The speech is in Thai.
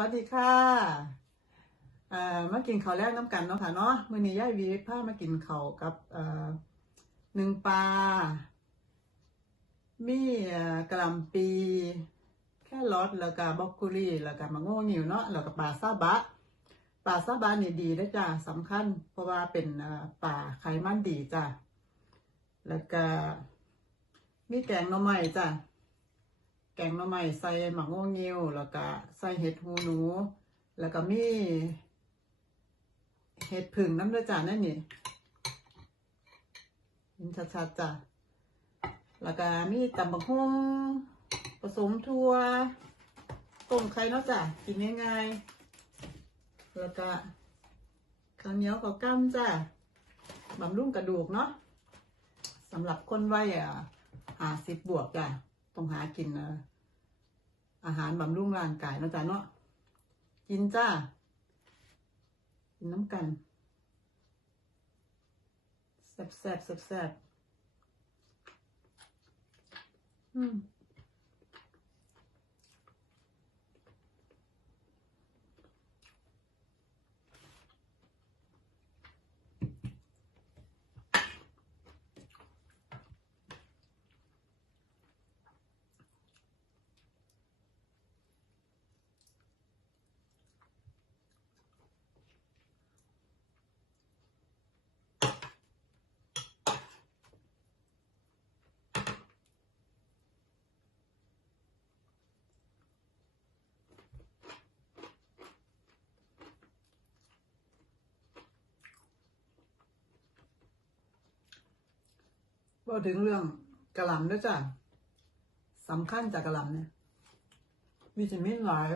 วัสดีค่ะเอ่อมากินข้าวแรกน้ำกันเนาะค่ะเนาะมื้อนี้ย่ายวีพามากินข้าวกับเอ่อหนึ่งปลา มีเอ่กะลำปี แค่รอทแล้วก็บรอกโคลีแล้วก็มะง่หิวเนาะแล้วก็ปลาซาบะปลาซาบะนี่ดีเด้อจ้าสำคัญ เพราะว่าเป็นปลาไขมันดีจ้าแล้วก็มีแกงหน่อไม้จ้า แกงหน่อไม้ใส่หมักโง่งิวแล้วก็ใส่เห็ดหูหนู แล้วก็มีเห็ดผึ่งน้ำด้วยจ้านั่นนี่เห็นชัดๆจ้ะแล้วก็มีตำบักหุ่งผสมทั่วต้มไข่เนาะจ้ะกินง่ายๆแล้วก็ข้าวเหนียวกับกั้มจ้ะบำรุงกระดูกเนาะสำหรับคนวัยอะห้าสิบบวกจ้ะ ต้องหากินเอ่อาหารบำรุงร่างกายนะจ๊ะเนาะกินจ้ากินน้ำกันแซ่บแซ่บแซ่บแซ่บอืม ก็ถึงเรื่องกระหล่ำด้วยจ้ะสำคัญจากกระหล่ำเนี่ยวิตามินหลาย